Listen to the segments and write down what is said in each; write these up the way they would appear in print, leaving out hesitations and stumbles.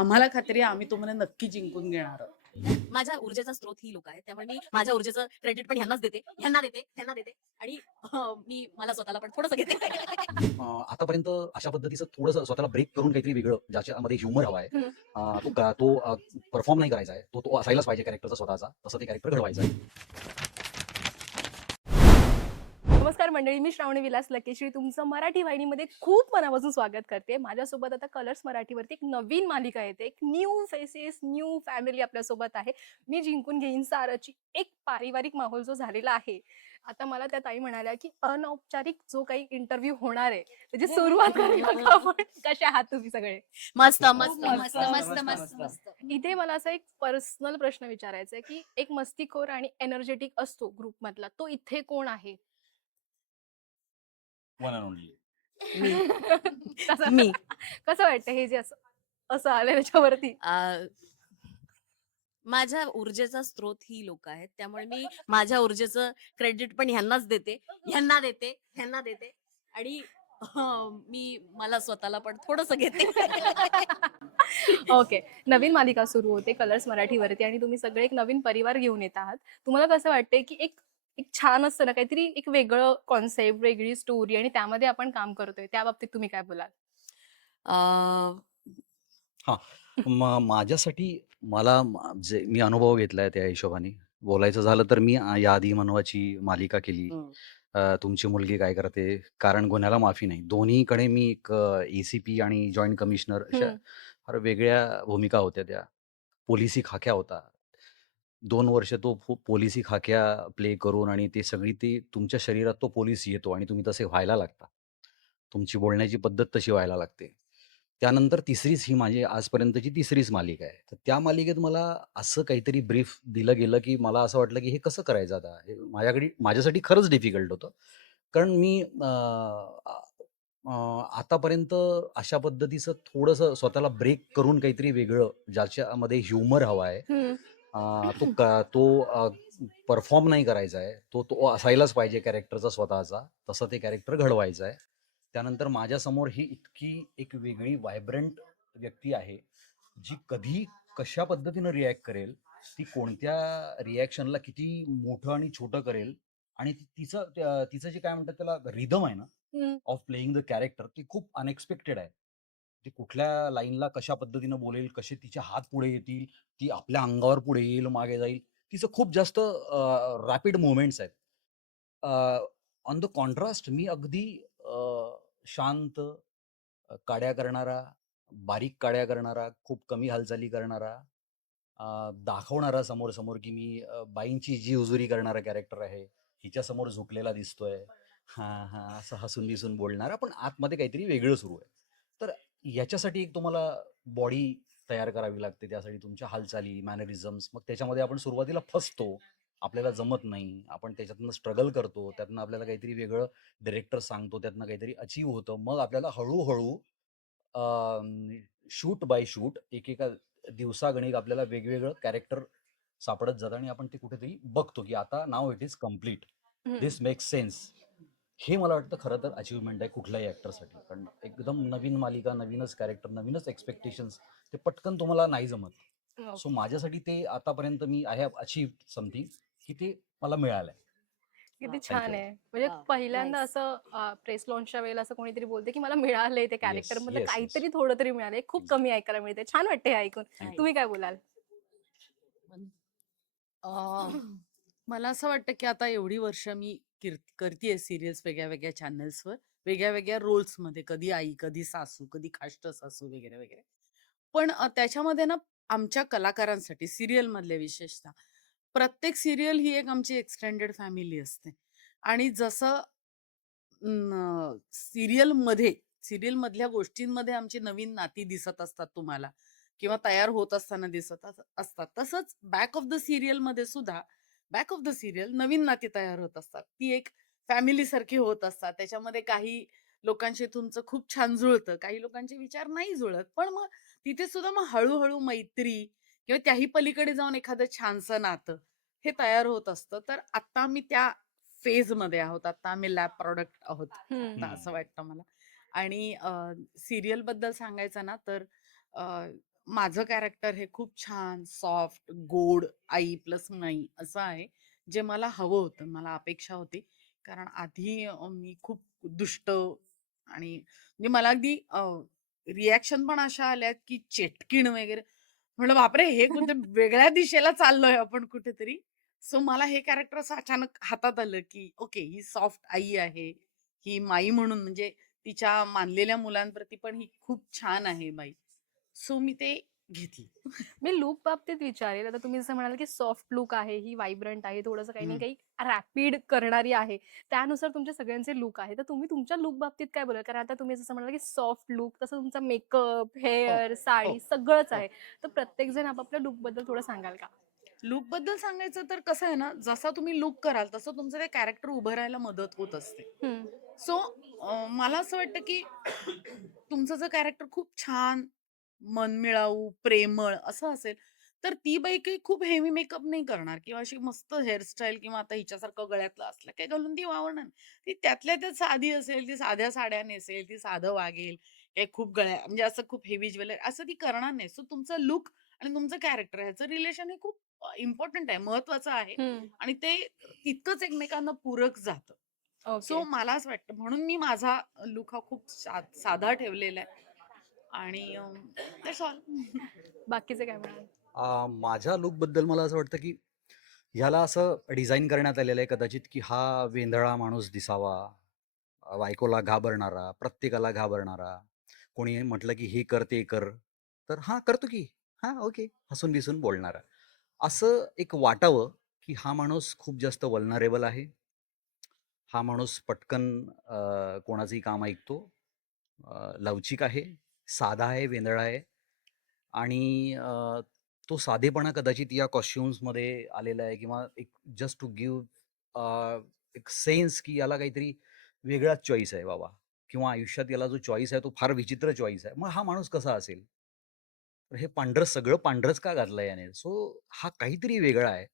आम्हाला खात्री आहे आम्ही तुम्हाला नक्की जिंकून घेणार आहोत. माझ्या ऊर्जेचा स्रोत ही लोक आहेत. त्यामुळे मी माझ्या ऊर्जेचं क्रेडिट पण ह्यांनाच देते, ह्यांना देते आणि मी मला स्वतःला पण थोडंसं घेते. आतापर्यंत अशा पद्धतीचं थोडंसं स्वतःला ब्रेक करून काहीतरी वेगळं ज्याच्यामध्ये ह्युमर हवा आहे, हं. तो परफॉर्म नाही करायचा आहे, तो असायलाच पाहिजे कॅरेक्टरचा स्वतःचा, तसं ते कॅरेक्टर घडवायचं आहे. नमस्कार मंडळी, मी श्रावणी विलास लकेश्री तुमचं मराठी वाहिनीमध्ये खूप मनापासून स्वागत करते. माझ्यासोबत आता कलर्स मराठीवरती एक नवीन मालिका येते, एक न्यू फेसेस न्यू फॅमिली आपल्यासोबत आहे. मी जिंकून घेईन साराची एक पारिवारिक माहोल जो झालेला आहे. आता मला त्या ताई म्हणाल्या की अनौपचारिक जो काही इंटरव्ह्यू होणार आहे त्याची सुरुवात करूया का आपण. कसे आहात तुम्ही सगळे? मस्त मस्त, मस्त मस्त, मस्त मस्त, मस्त मस्त. इथे मला असा एक पर्सनल प्रश्न विचारायचा आहे की एक मस्तीखोर आणि एनर्जेटिक असतो ग्रुप मधला, तो इथे कोण आहे? वन अँड ओनली कसं मी कसं वाटतं हे जे असं असं आलं त्याच्यावरती? माझ्या ऊर्जेचा स्रोत ही लोक आहेत. त्यामुळे मी माझ्या ऊर्जेचं क्रेडिट पण ह्यांनाच देते, ह्यांना देते आणि मी मला स्वतःला पण थोडंसं घेते. ओके. नवीन मालिका सुरू होते कलर्स मराठीवरती आणि तुम्ही सगळे एक नवीन परिवार घेऊन येत आहात. तुम्हाला कसं वाटतंय की एक एक छान असतं ना काहीतरी, एक वेगळं कॉन्सेप्ट, वेगळी स्टोरी आणि त्यामध्ये आपण काम करतोय, त्या बाबतीत तुम्ही काय बोलाल? अं, हां. माझ्यासाठी जे मी अनुभव घेतलाय त्या हिशोबाने बोलायचं झालं तर मी यादी मनवाची मालिका केली. तुमची मुलगी काय करते, कारण गुन्ह्याला माफी नाही. दोन्हीकडे मी एक ए-सी-पी आणि जॉइंट कमिशनर अशा हं. फार वेगळ्या भूमिका होत्या त्या. पोलिसी खाक्या होता. 2 वर्ष तो पोलिसी खाक्या प्ले करून आणि ते तुमच्या शरीरात तो पोलीस येतो आणि तुम्ही तसे व्हायला लागता. तुमची बोलण्याची पद्धत तशी व्हायला लागते. त्यानंतर ही माझी आजपर्यंतची तिसरीच मालिका आहे. तर त्या मालिकेत मला असं काहीतरी ब्रीफ दिलं गेलं, की मला असं वाटलं, की हे कसं करायचं आता? हे माझ्यासाठी खरंच डिफिकल्ट होतं. कारण मी आतापर्यंत अशा पद्धतीचं थोडंसं स्वतःला ब्रेक करून काहीतरी वेगळं ज्याच्यामध्ये ह्युमर हवा आहे, हं. तो परफॉर्म नाही करायचा आहे, तो असायलाच पाहिजे कॅरेक्टरचा स्वतःचा, तसं ते कॅरेक्टर घडवायचं आहे. त्यानंतर माझ्यासमोर ही इतकी एक वेगळी व्हायब्रंट व्यक्ती आहे, जी कधी कशा पद्धतीनं रिॲक्ट करेल, ती कोणत्या रिॲक्शनला किती मोठं आणि छोटं करेल आणि तिचं जे काय म्हणतात त्याला रिदम आहे ना, हं. ऑफ प्लेइंग द कॅरेक्टर, ती खूप अनएक्सपेक्टेड आहे. ती कुठल्या लाईनला कशा पद्धतीनं बोलेल, कसे तिचे हात पुढे येतील, ती आपल्या अंगावर पुढे येईल, मागे जाईल. तिचं खूप जास्त रॅपिड मूव्हमेंट्स आहेत. ऑन द कॉन्ट्रास्ट मी अगदी शांत, काड्या करणारा, बारीक काड्या करणारा, खूप कमी हालचाली करणारा, दाखवणारा समोर-समोर, की मी बाईंची जी-हुजुरी करणारा कॅरेक्टर आहे. हिच्यासमोर झुकलेला दिसतोय. हां, हां, असं हसून-बिसून बोलणारा, पण आतमध्ये काहीतरी वेगळं सुरू आहे. तर याच्यासाठी एक तुम्हाला बॉडी तयार करावी लागते. त्यासाठी तुमच्या हालचाली, मॅनरिझम्स, मग त्याच्यामध्ये आपण सुरुवातीला फसतो. आपल्याला जमत नाही. आपण त्याच्यातनं स्ट्रगल करतो. त्यातनं आपल्याला काहीतरी वेगळं डायरेक्टर सांगतो. त्यातनं काहीतरी अचीव्ह होतं. मग आपल्याला हळू-हळू शूट बाय शूट एकेका दिवसागणिक आपल्याला वेगवेगळं कॅरेक्टर सापडत जातं आणि आपण ते कुठेतरी बघतो, की आता नाऊ इट इज कंप्लीट. हं. This makes sense. हे मला वाटतं खरं तर अचीव्हमेंट आहे कुठल्याही ॲक्टरसाठी. कारण एकदम नवीन मालिका, नवीनच कॅरेक्टर, नवीनच एक्स्पेक्टेशन्स, ते पटकन तुम्हाला नाही जमत. So okay. माझ्यासाठी ते आतापर्यंत मी आय हॅव अचीव्ड समथिंग, की ते मला मिळालंय. किती थँक छान यू. आहे. म्हणजे वाव, पहिल्यांदा नाईस. असं प्रेस लॉन्चच्या वेळेला असं कोणीतरी बोलते, की मला मिळालंय ते येस, कॅरेक्टर मधलं येस, येस. काहीतरी थोडं तरी मिळालंय. खूप कमी एक्झॅक्ट. ऐकायला मिळते. छान वाटतं हे ऐकून. Thank you. तुम्ही काय बोलाल? अं, मला असं वाटतं की आता एवढी वर्ष मी करतेय सिरियल्स वेगळ्या वेगळ्या चॅनल्सवर, वेगळ्या वेगळ्या रोल्समध्ये, कधी आई, कधी सासू, कधी खाष्ट सासू वगैरे वगैरे. पण त्याच्यामध्ये ना आमच्या कलाकारांसाठी सिरियल मधले विशेषतः प्रत्येक सिरियल ही एक आमची एक्सटेंडेड फॅमिली असते. आणि जसं सिरियल मधल्या गोष्टींमध्ये आमची नवीन नाती दिसत असतात तुम्हाला किंवा तयार होत असताना असतात, तसंच बॅक ऑफ द सिरियल नवीन नाती तयार होत असतात. ती एक फॅमिली सारखी होत असतात. त्याच्यामध्ये काही लोकांशी तुमचं खूप छान जुळतं, काही लोकांचे विचार नाही जुळत, पण मग तिथे सुद्धा मग हळूहळू मैत्री किंवा त्याही पलीकडे जाऊन एखादं छानसं नातं हे तयार होत असतं. तर आता आम्ही त्या फेजमध्ये आहोत. आता आम्ही लॅब प्रॉडक्ट आहोत. हं. आता असं वाटतं मला. आणि सीरियल बद्दल सांगायचं ना तर माझं कॅरेक्टर हे खूप छान, सॉफ्ट, गोड, आई प्लस नाही असं आहे, जे मला हवं होतं. मला अपेक्षा होती. कारण आधी मी खूप दुष्ट आणि म्हणजे मला अगदी रिएक्शन पण अशा आल्यात, की चेटकीण वगैरे. म्हटलं बापरे! हे कुठे वेगळ्या दिशेला चाललोय आपण कुठेतरी. सो मला हे कॅरेक्टर असं अचानक हातात आलं, की ओके ही सॉफ्ट आई आहे. ही माई म्हणून म्हणजे तिच्या मानलेल्या मुलांप्रती पण ही खूप छान आहे बाई. सो मी ते घेतलं. मी लूक बाबतीत विचारेल. आता तुम्ही जसं म्हणाल, की सॉफ्ट लूक आहे, ही व्हायब्रंट आहे, थोडंसं काही ना हं. काही रॅपिड करणारी आहे. त्यानुसार तुमचे सगळ्यांचे लूक आहे. तर तुम्ही तुमच्या लूक बाबतीत काय बोलाल? कारण आता तुम्ही जसं म्हणाला, की सॉफ्ट लूक, तसं तुमचा मेकअप, हो, हेअर, हो, साडी सगळंच हो. आहे. तर प्रत्येकजण आपापल्या लूकबद्दल थोडं सांगाल का? लूकबद्दल सांगायचं तर कसं आहे ना, जसा तुम्ही लूक कराल तसं तुमचं ते कॅरेक्टर उभं राहायला मदत होत असते. हं. सो मला असं वाटतं, की तुमचं जर कॅरेक्टर खूप छान, मनमिळाऊ, प्रेमळ असं असेल, तर ती बाई काही खूप हेवी मेकअप नाही करणार किंवा अशी मस्त हेअरस्टाईल किंवा आता हिच्यासारखं गळ्यातलं असलं काही घालून ती वावरणार नाही. ती त्यातल्या त्यात साधी असेल, ती साध्या साड्या नेसेल, ती साधं वागेल, काही खूप म्हणजे असं खूप हेवी ज्वेलरी असं ती करणार नाही. सो तुमचं लूक आणि तुमचं कॅरेक्टर ह्याचं रिलेशन हे खूप इम्पोर्टंट आहे, महत्वाचं आहे हं. आणि ते तितकंच एकमेकांना पूरक जातं. ओके. सो मला असं वाटतं म्हणून मी माझा लूक हा खूप साधा ठेवलेला आहे आणि दॅट्स ऑल. बाकीचे काय म्हणाल? माझ्या लूकबद्दल मला असं वाटतं, की ह्याला असं डिझाइन करण्यात आलेलं आहे कदाचित, की हा वेंधळा माणूस दिसावा, बायकोला घाबरणारा, प्रत्येकाला घाबरणारा. कोणी म्हटलं, की हे कर, ते कर, तर हां, करतो की. हां, ओके. हसून-बिसून बोलणारा. असं एक वाटावं, की हा माणूस खूप जास्त वल्नरेबल आहे. हा माणूस पटकन कोणाचंही काम ऐकतो. लवचिक आहे, साधा आहे, वेंधळा आहे आणि तो साधेपणा कदाचित या कॉस्ट्युम्समध्ये आलेला आहे किंवा एक जस्ट टू गिव्ह एक सेन्स की याला काहीतरी वेगळाच चॉईस आहे बाबा किंवा आयुष्यात याला जो चॉईस आहे तो फार विचित्र चॉईस आहे. मग हा माणूस कसा असेल? तर हे पांढरं सगळं पांढरंच का घातलंय याने? सो हा काहीतरी वेगळा आहे.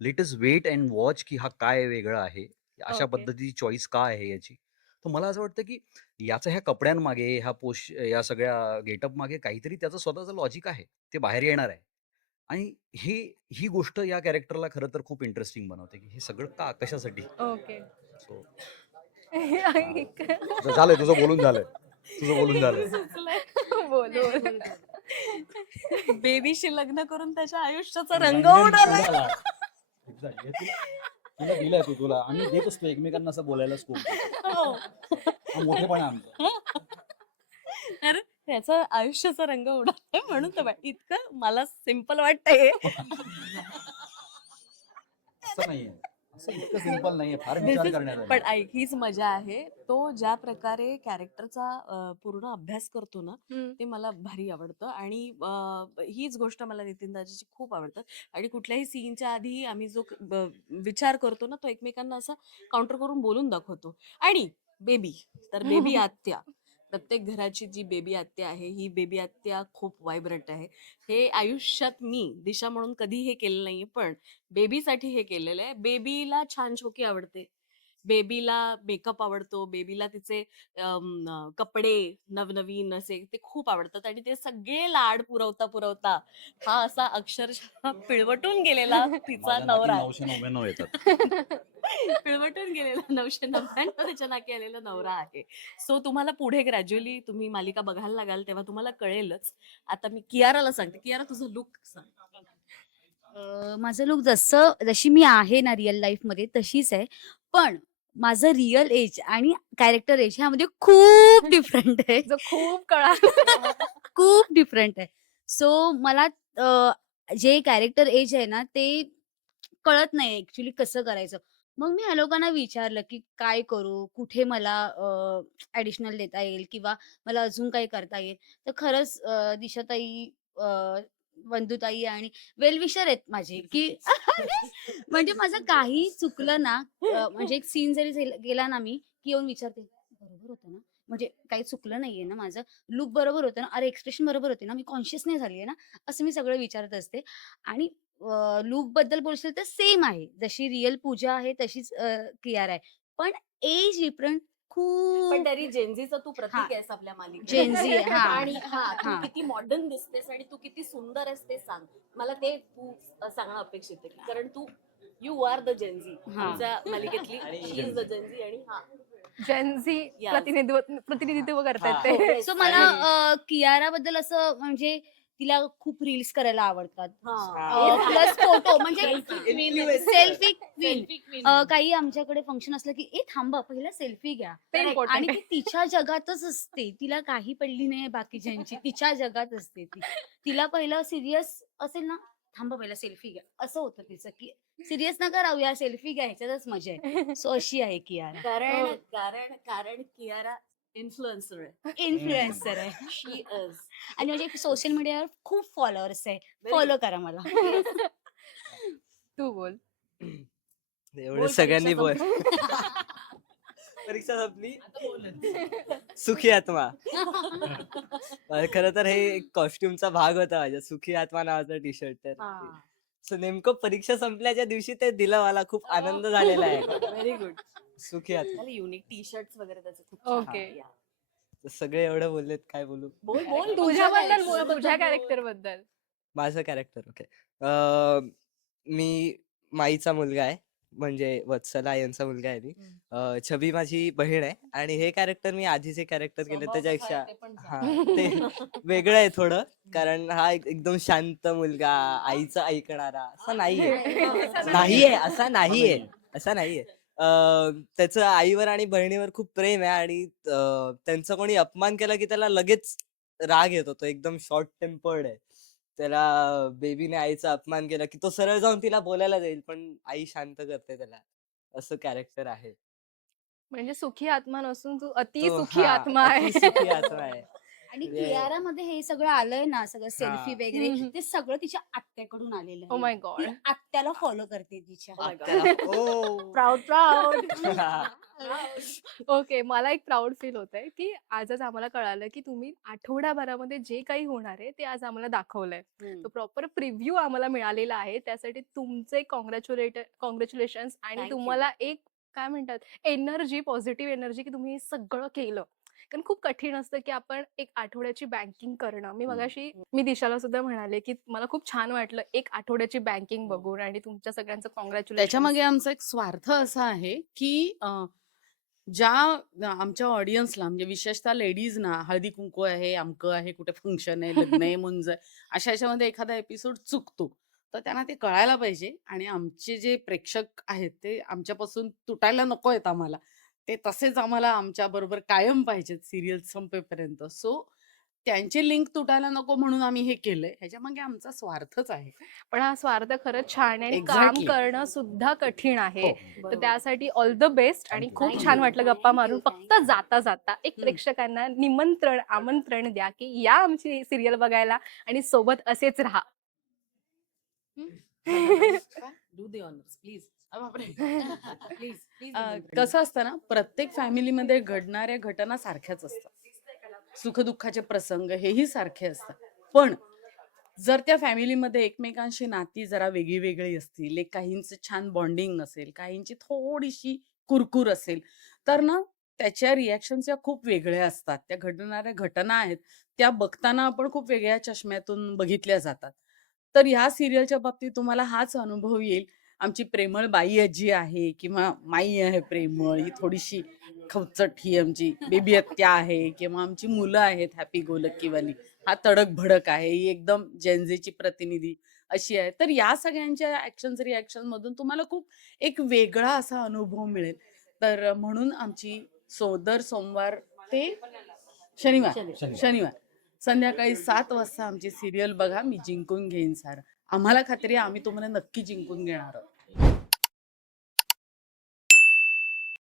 Let us wait and watch की हा काय वेगळा आहे? अशा ओके. पद्धतीची चॉईस का आहे याची? तर मला असं वाटतं की याच्या ह्या कपड्यांमागे, या सगळ्या गेटअप मागे काहीतरी त्याचं स्वतःचं लॉजिक आहे. ते बाहेर येणार आहे. आणि ही गोष्ट या कॅरेक्टरला खरं तर खूप इंटरेस्टिंग बनवते, की हे सगळं का? कशासाठी? ओके. सो ऐक. झालंय तुझं बोलून झालंय. तुझं बोलून झालंय. काहीतरी सुचलंय. बोल, नाही बोल. बोलू दे. बेबीशी लग्न करून त्याच्या आयुष्याचा रंग रंग उडालाय. उडाला. एक्झॅक्टली. तुला दिलाय तुला. आम्ही देत असतो एकमेकांना असं बोलायला स्कोप देतो. हो. हा मोठेपणा आहे आमचा. तर त्याचा आयुष्याचा रंग उडालाय म्हणून तर इतकं मला सिंपल वाटतंय. असं नाहीये. असं इतकं सिंपल नाहीये. फार दिस विचार इज करण्यात पण आलेला आहे. ऐक हीच मजा आहे. तो ज्या प्रकारे कॅरेक्टरचा पूर्ण अभ्यास करतो ना, हं. ते मला भारी आवडतं आणि हीच गोष्ट मला नितीन दाजीची खूप आवडतं आणि कुठल्याही सीनच्या आधी आम्ही जो विचार करतो ना, तो एकमेकांना असा काउंटर करून बोलून दाखवतो. आणि बेबी, तर बेबी आत्या. प्रत्येक घराची जी बेबी आत्या आहे, ही बेबी आत्या खूप व्हायब्रंट आहे. हे आयुष्यात मी दिशा म्हणून कधी हे केलं नाहीये, पण बेबीसाठी हे केलेलं आहे. बेबीला छान शोकी आवडते. बेबीला मेकअप आवडतो. बेबीला तिचे कपडे नवनवीन असे ते खूप आवडतात आणि ते सगळे लाड पुरवता हा असा अक्षरशः पिळवटून गेलेला तिचा माझ्या नाकी नवरा आहे. 999 येतात. पिळवटून गेलेला 999 त्याच्या नाकी आलेला नवरा आहे. सो तुम्हाला पुढे ग्रॅज्युअली तुम्ही मालिका बघायला लागाल तेव्हा तुम्हाला कळेलच. आता मी कियाराला सांगते. कियारा तुझं लुक सांग. माझं लूक जशी मी आहे ना रिअल लाईफमध्ये तशीच आहे. पण माझं रिअल एज आणि कॅरेक्टर एज ह्यामध्ये खूप डिफरंट आहे. जो खूप कळालं. खूप डिफरंट आहे. सो मला जे कॅरेक्टर एज आहे ना ते कळत नाही ॲक्चुअली कसं करायचं. मग मी ह्या लोकांना विचारलं, की काय करू? कुठे मला ॲडिशनल देता येईल किंवा मला अजून काही करता येईल? तर खरंच दिशाताई, वंदुताई आणि वेल विशर आहेत माझे, की म्हणजे माझं काही चुकलं ना, म्हणजे एक सीन जरी गेला ना मी, की येऊन विचारते, "बरोबर होतं ना? म्हणजे काही चुकलं नाहीये ना माझं? लूक बरोबर होतं ना? अरे एक्सप्रेशन बरोबर होते ना? मी कॉन्शियस नाही झालीये ना?" असं मी सगळं विचारत असते. आणि लूकबद्दल बोलशील तर सेम आहे. जशी रिअल पूजा आहे तशीच कियारा आहे. पण एज डिफरंट खूप पण तरी जेनझीचं तू हा प्रतीक आहेस आपल्या मालिकेत. जेनझी आहे हा आणि तू हा किती मॉडर्न दिसतेस आणि तू किती सुंदर आहेस ते सांग. मला ते तू सांगणं अपेक्षित आहे, कारण तू यू आर द जेनझी हा आमच्या मालिकेतली. शी इज द जेनझी आणि जेनझी यस प्रतिनिधित्व करतायत हा. ते. येस सो मला आणि कियारा बद्दल असं म्हणजे तिला खूप रील्स करायला आवडतात. हा. प्लस फोटो म्हणजे Influencer. Selfie queen. Selfie queen काही आमच्याकडे फंक्शन असलं की ए थांबा पहिला सेल्फी घ्या. ते Correct. इम्पॉर्टंट आणि आहे. ती तिच्या जगातच असते. तिला काही पडली नाही बाकीच्यांची. तिच्या जगात असते ती. तिला पहिलं सिरियस असेल ना, थांबा पहिला सेल्फी घ्या. असं होतं तिचं की सिरियस नका राहूया, सेल्फी घ्या ह्याच्यातच मजा आहे. सो अशी आहे कियारा. कारण हो. कारण कारण कियारा इन्फ्लुएन्सर आहे. इन्फ्लुएन्सर आहे. शी इज आणि म्हणजे सोशल मीडियावर खूप फॉलोअर्स आहे. व्हेरी फॉलो करा मला. तू बोल. एवढं बोल सगळ्यांनी बोल. परीक्षा परीक्षा संपली. सुखी आत्मा. खरं तर हे एक कॉस्ट्युमचा भाग होता माझ्या, सुखी आत्मा नावाचा टी शर्ट. तर सो नेमकं परीक्षा संपल्याच्या दिवशी ते दिलं, मला खूप आनंद झालेला आहे. Very good. सुखी आत्मा. युनिक टी शर्ट्स वगैरे त्याचे खूप छान ओके. आहे. Yeah. तर सगळे एवढं बोललेत, काय बोलू. बोल बोल तुझ्याबद्दल बोल, character तुझ्या बद्दल बोल. कॅरेक्टर बद्दल. माझं कॅरेक्टर ओके. मी माईचा मुलगा आहे, म्हणजे वत्सला यांचा मुलगा आहे मी. छबी माझी बहीण आहे आणि हे कॅरेक्टर मी आधीचे कॅरेक्टर केले स्वभाव त्याच्यापेक्षा कसा आहे ते पण सांग. हा ते वेगळं आहे थोडं, कारण हा एकदम शांत मुलगा, आईचं ऐकणारा असा नाहीये. नाहीये असा नाहीये, असा नाहीये. त्याचं आईवर आणि बहिणीवर खूप प्रेम आहे आणि त्यांचा कोणी अपमान केला की त्याला लगेच राग येतो. तो एकदम शॉर्ट टेम्पर्ड आहे. त्याला बेबीने आईचा अपमान केला की तो सरळ जाऊन तिला बोलायला जाईल, पण आई शांत करते त्याला. असं कॅरेक्टर आहे. म्हणजे सुखी आत्मा नसून तू अति तो सुखी आत्मा आहे. अतिसुखी आत्मा आहे. आणि म्हणजे कियारामध्ये हे सगळं आलंय ना, सगळं सेल्फी हा. वगैरे हम्म. ते सगळं तिच्या आत्याकडून आलेलं ओ आहे. माय ती गॉड. आत्याला फॉलो करते तिच्या. Oh my God. आत्याला- ओ. Proud proud. ओके, मला एक प्राऊड फील होतंय की आजच आम्हाला कळालं की तुम्ही आठवड्याभरामध्ये जे काही होणार आहे ते आज आम्हाला दाखवलंय. तो प्रॉपर प्रिव्ह्यू आम्हाला मिळालेला आहे. त्यासाठी तुमचे कॉंग्रॅच्युलेशन्स. आणि Thank you. तुम्हाला एक काय म्हणतात एनर्जी, पॉझिटिव्ह एनर्जी की तुम्ही हे सगळं केलं. कारण खूप कठीण असतं की आपण एक आठवड्याची बँकिंग करणं. मी दिशाला सुद्धा म्हणाले की मला खूप छान वाटलं एक आठवड्याची बँकिंग बघून. आणि तुमच्या सगळ्यांचं कॉंग्रॅच्युलेशन. त्याच्यामागे आमचा एक स्वार्थ असा आहे की ज्या आमच्या ऑडियन्सला म्हणजे विशेषतः लेडीजना हळदी कुंकू आहे, अमकं आहे, कुठे फंक्शन आहे, लग्न आहे, मुंज आहे, अशा याच्यामध्ये एखादा एपिसोड चुकतो तर त्यांना ते कळायला पाहिजे. आणि आमचे जे प्रेक्षक आहेत ते आमच्यापासून तुटायला नको आहेत आम्हाला. ते तसेच आम्हाला आमच्या बरोबर कायम पाहिजेत सिरियल संपेपर्यंत. सो त्यांची लिंक तुटायला नको म्हणून आम्ही हे केलंय. ह्याच्यामागे आमचा स्वार्थच आहे. पण हा स्वार्थ खरंच छान आहे आणि काम Exactly. करणं सुद्धा कठीण आहे. हो. तर त्यासाठी ऑल द बेस्ट. आणि Thank you. खूप Thank छान you. वाटलं गप्पा मारून. Thank you, फक्त जाता जाता एक हम्म. प्रेक्षकांना आमंत्रण द्या की या आमची सिरियल बघायला आणि सोबत असेच राहा. Do the honours please. Please please. कसं असतं ना, प्रत्येक फॅमिलीमध्ये घडणाऱ्या घटना सारख्याच असतात. सुखदुःखाचे प्रसंग हेही सारखे असतात. पण जर त्या फॅमिलीमध्ये एकमेकांशी नाती जरा वेगळी वेगळी असतील, एक काहींचं छान बॉन्डिंग नसेल, काहींची थोडीशी कुरकुर असेल, तर ना त्याच्या रिॲक्शन्स या खूप वेगळ्या असतात. त्या घडणाऱ्या घटना आहेत त्या बघताना आपण खूप वेगळ्या चष्म्यातून बघितल्या जातात. तर ह्या सिरियलच्या बाबतीत तुम्हाला हाच अनुभव येईल. आमची प्रेमळ बाई आजी आहे किंवा माई आहे प्रेमळ, ही थोडीशी खवचट ही आमची बेबी आत्या आहे, किंवा आमची मुलं आहेत हॅपी गो लक्कीवाली, हा तडक भडक आहे, ही एकदम जेनझीची प्रतिनिधी अशी आहे. तर या सगळ्यांच्या ऍक्शन्स रिॲक्शन मधून तुम्हाला खूप एक वेगळा असा अनुभव मिळेल. तर म्हणून आमची दर सोमवार ते शनिवार संध्याकाळी 7 वाजता आमची सिरियल बघा. मी जिंकून घेईन सारं. आम्हाला खात्री आहे आम्ही तुम्हाला नक्की जिंकून घेणार आहोत.